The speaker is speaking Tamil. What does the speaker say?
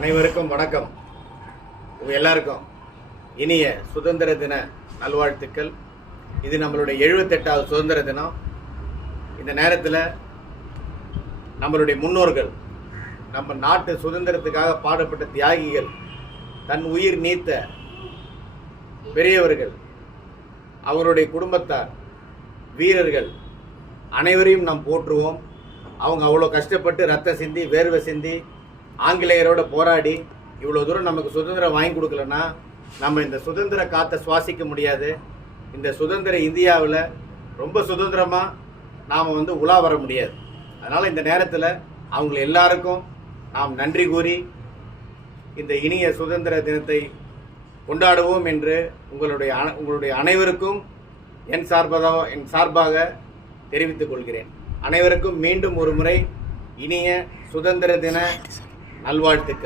அனைவருக்கும் வணக்கம். உங்கள் எல்லாருக்கும் இனிய சுதந்திர தின நல்வாழ்த்துக்கள். இது நம்மளுடைய 78வது சுதந்திர தினம். இந்த நேரத்தில் நம்மளுடைய முன்னோர்கள், நம்ம நாட்டு சுதந்திரத்துக்காக பாடுபட்ட தியாகிகள், தன் உயிர் நீத்த பெரியவர்கள், அவருடைய குடும்பத்தார், வீரர்கள் அனைவரையும் நாம் போற்றுவோம். அவங்க அவ்வளோ கஷ்டப்பட்டு ரத்தம் சிந்தி வேர்வை சிந்தி ஆங்கிலேயரோட போராடி இவ்வளோ தூரம் நமக்கு சுதந்திரம் வாங்கி கொடுக்கலன்னா நம்ம இந்த சுதந்திர காற்றை சுவாசிக்க முடியாது. இந்த சுதந்திர இந்தியாவில் ரொம்ப சுதந்திரமாக நாம் உலா வர முடியாது. அதனால் இந்த நேரத்தில் அவங்க எல்லாருக்கும் நாம் நன்றி கூறி இந்த இனிய சுதந்திர தினத்தை கொண்டாடுவோம் என்று உங்களுடைய அனைவருக்கும் என் சார்பாக தெரிவித்துக் கொள்கிறேன். அனைவருக்கும் மீண்டும் ஒரு முறை இனிய சுதந்திர தின நல்வாழ்த்துக்கள்.